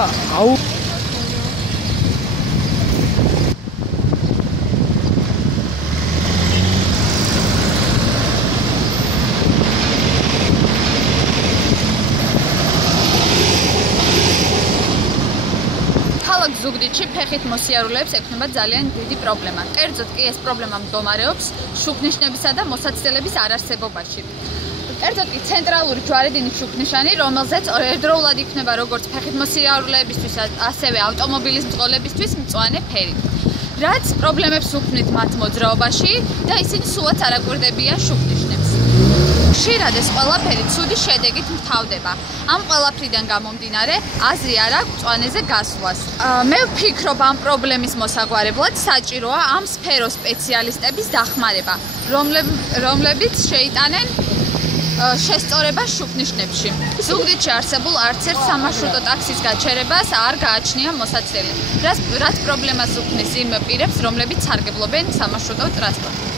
ქალაქ ზუგდიდში ფეხით მოსიარულეებს ექნება ძალიან დიდი პრობლემა. კერძოდ კი ეს პრობლემა მდგომარეობს შუქნიშნებისა და მოსაცდელების არარსებობაში. კერძოდ კი ცენტრალური ჯვარედინის შუქნიშანი, რომელზეც ერთდროულად იქნება როგორც ფეხით მოსიარულეებისთვის, ასევე ავტომობილის მძღოლებისთვის მწვანე ფერი. რაც პრობლემებს უქმნით მათ მოძრაობაში და ისინი სულაც არ აკვირდებიან შუქნიშნებს. ხშირად ეს ყველაფერი ცუდი შედეგით მთავრდება. ამ ყველაფრიდან გამომდინარე, აზრი არ აქვს მწვანეზე გასვლას. მე ვფიქრობ, ამ პრობლემის მოსაგვარებლად საჭიროა ამ სფეროს სპეციალისტების დახმარება, რომლებიც შეიტანენ შესწორება შუქნიშნებში. ზუგდიდში არსებულ არც ერთ სამარშრუტო ტაქსის გაჩერებას არ გააჩნია მოსაცდელი, რაც პრობლემას უქმნის იმ პირებს, რომლებიც სარგებლობენ სამარშრუტო ტრანსპორტით.